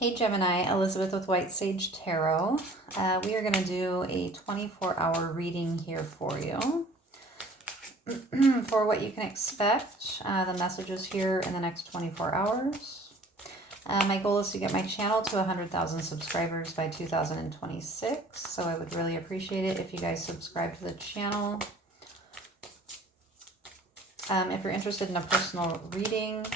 Hey Gemini, Elizabeth with White Sage Tarot. We are going to do a 24-hour reading here for you for what you can expect, the messages here in the next 24 hours. My goal is to get my channel to 100,000 subscribers by 2026, so I would really appreciate it if you guys subscribe to the channel. If you're interested in a personal reading,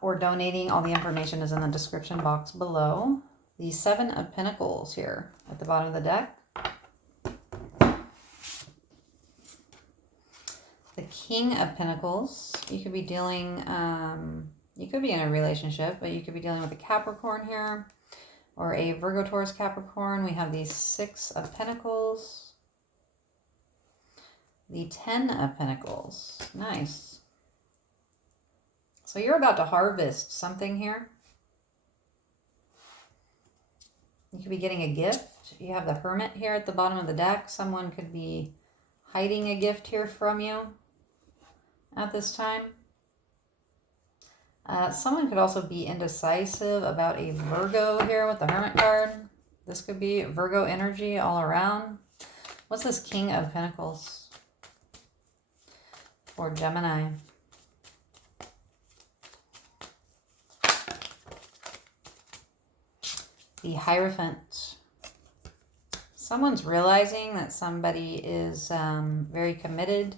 or donating, all the information is in the description box below. The Seven of Pentacles here at the bottom of the deck. The King of Pentacles. You could be dealing, you could be in a relationship, but you could be dealing with a Capricorn here or a Virgo, Taurus, Capricorn. We have the Six of Pentacles. The Ten of Pentacles. Nice. So you're about to harvest something here. You could be getting a gift. You have the Hermit here at the bottom of the deck. Someone could be hiding a gift here from you at this time. Someone could also be indecisive about a Virgo here with the Hermit card. This could be Virgo energy all around. What's this King of Pentacles for Gemini? The Hierophant. Someone's realizing that somebody is very committed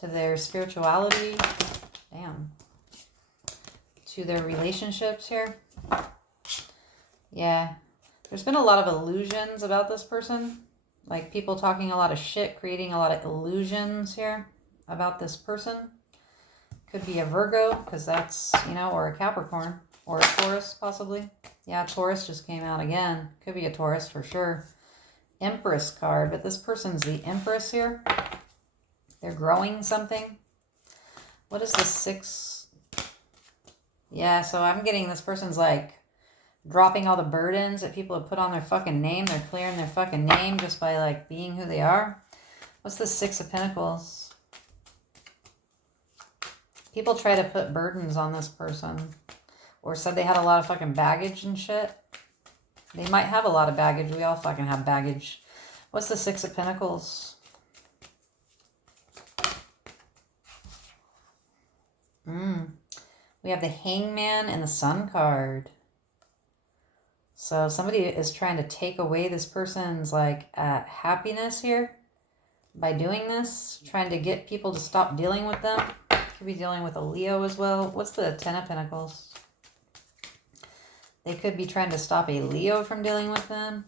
to their spirituality. Damn. To their relationships here. Yeah. There's been a lot of illusions about this person. Like people talking a lot of shit, creating a lot of illusions here about this person. Could be a Virgo, because that's, you know, or a Capricorn. Or a Taurus, possibly. Yeah, Taurus just came out again. Could be a Taurus for sure. Empress card, but this person's the Empress here. They're growing something. What is the Six? Yeah, so I'm getting this person's like dropping all the burdens that people have put on their fucking name. They're clearing their fucking name just by like being who they are. What's the Six of Pentacles? People try to put burdens on this person. Or said they had a lot of fucking baggage and shit. They might have a lot of baggage. We all fucking have baggage. What's the Six of Pentacles? We have the Hangman and the Sun card. So somebody is trying to take away this person's like happiness here by doing this. Trying to get people to stop dealing with them. Could be dealing with a Leo as well. What's the Ten of Pentacles? They could be trying to stop a Leo from dealing with them.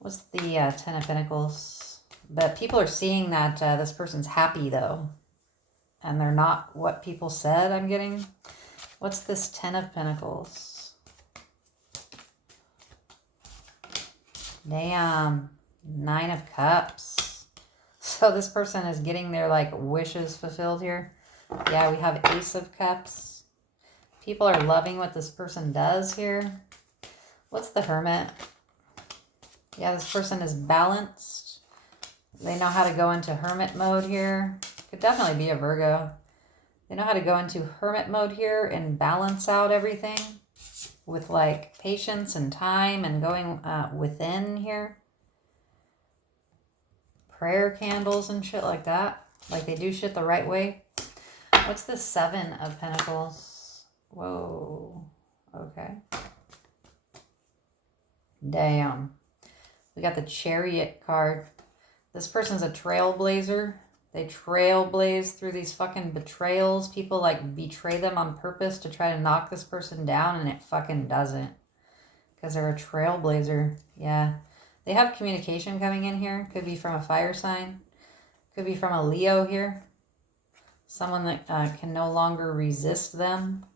What's the Ten of Pentacles? But people are seeing that this person's happy, though. And they're not what people said, I'm getting. What's this Ten of Pentacles? Damn. Nine of Cups. So this person is getting their, like, wishes fulfilled here. Yeah, we have Ace of Cups. People are loving what this person does here. What's the Hermit? Yeah, this person is balanced. They know how to go into Hermit mode here. Could definitely be a Virgo. They know how to go into Hermit mode here and balance out everything with like patience and time and going within here. Prayer candles and shit like that. Like they do shit the right way. What's the Seven of Pentacles? Whoa. Okay. Damn. We got the Chariot card. This person's a trailblazer. They trailblaze through these fucking betrayals. People like betray them on purpose to try to knock this person down, and it fucking doesn't. Because they're a trailblazer. Yeah. They have communication coming in here. Could be from a fire sign. Could be from a Leo here. Someone that can no longer resist them.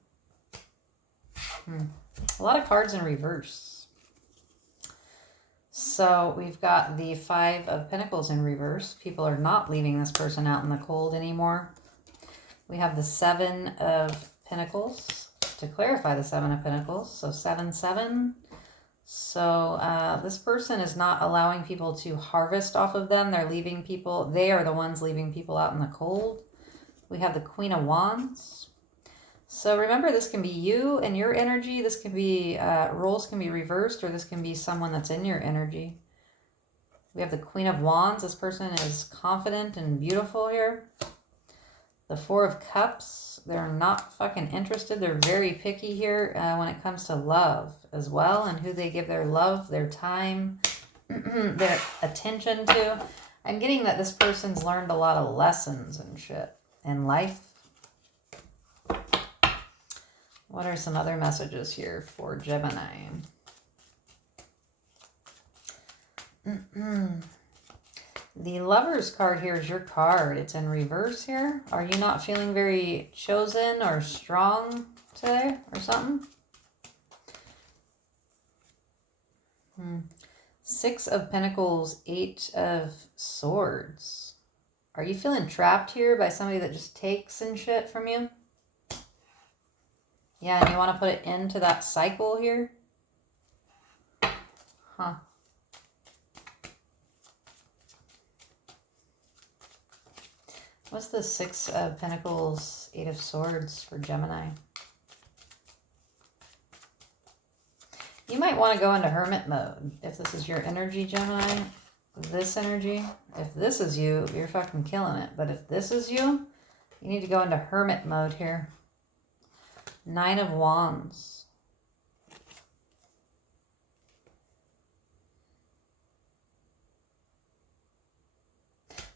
A lot of cards in reverse. So we've got the Five of Pentacles in reverse. People are not leaving this person out in the cold anymore. We have the Seven of Pentacles. To clarify the Seven of Pentacles. So 7, 7. So this person is not allowing people to harvest off of them. They're leaving people, they are the ones leaving people out in the cold. We have the Queen of Wands. So remember, this can be you and your energy. This can be, roles can be reversed, or this can be someone that's in your energy. We have the Queen of Wands. This person is confident and beautiful here. The Four of Cups. They're not fucking interested. They're very picky here when it comes to love as well, and who they give their love, their time, their attention to. I'm getting that this person's learned a lot of lessons and shit in life. What are some other messages here for Gemini? The Lover's card here is your card. It's in reverse here. Are you not feeling very chosen or strong today or something? Six of Pentacles, Eight of Swords. Are you feeling trapped here by somebody that just takes and shit from you? Yeah, and you want to put it into that cycle here? Huh. What's the Six of Pentacles, Eight of Swords for Gemini? You might want to go into hermit mode if this is your energy, Gemini. This energy, if this is you, you're fucking killing it. But if this is you, you need to go into hermit mode here. Nine of Wands.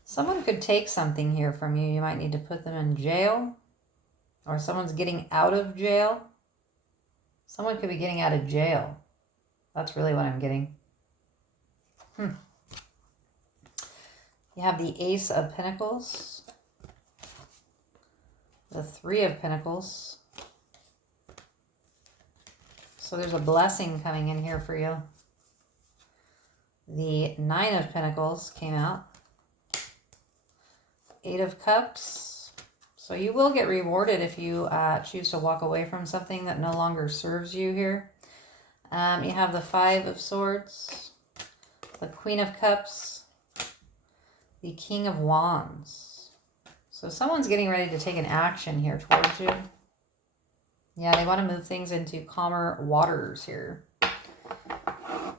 Someone could take something here from you. You might need to put them in jail. Or someone's getting out of jail. Someone could be getting out of jail. That's really what I'm getting. You have the Ace of Pentacles. The Three of Pentacles. So there's a blessing coming in here for you. The Nine of Pentacles came out. Eight of Cups. So you will get rewarded if you choose to walk away from something that no longer serves you here. You have the Five of Swords. The Queen of Cups. The King of Wands. So someone's getting ready to take an action here towards you. Yeah, they want to move things into calmer waters here.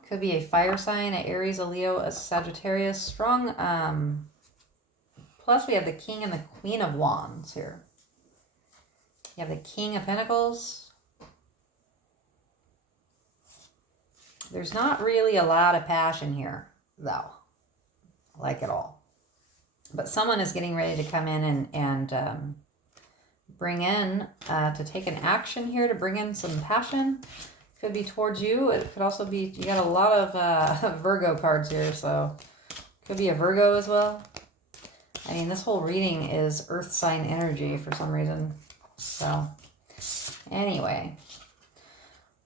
Could be a fire sign, an Aries, a Leo, a Sagittarius. Strong. Plus we have the King and the Queen of Wands here. You have the King of Pentacles. There's not really a lot of passion here, though. Like at all. But someone is getting ready to come in and bring in, to take an action here, to bring in some passion. Could be towards you. It could also be, you got a lot of Virgo cards here, so could be a Virgo as well. I mean, this whole reading is earth sign energy for some reason. So, anyway.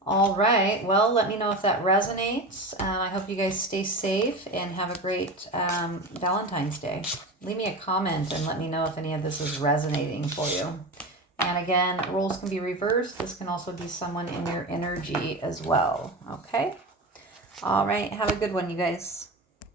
All right. Well, let me know if that resonates. I hope you guys stay safe and have a great Valentine's Day. Leave me a comment and let me know if any of this is resonating for you. And again, roles can be reversed. This can also be someone in your energy as well. Okay? All right. Have a good one, you guys.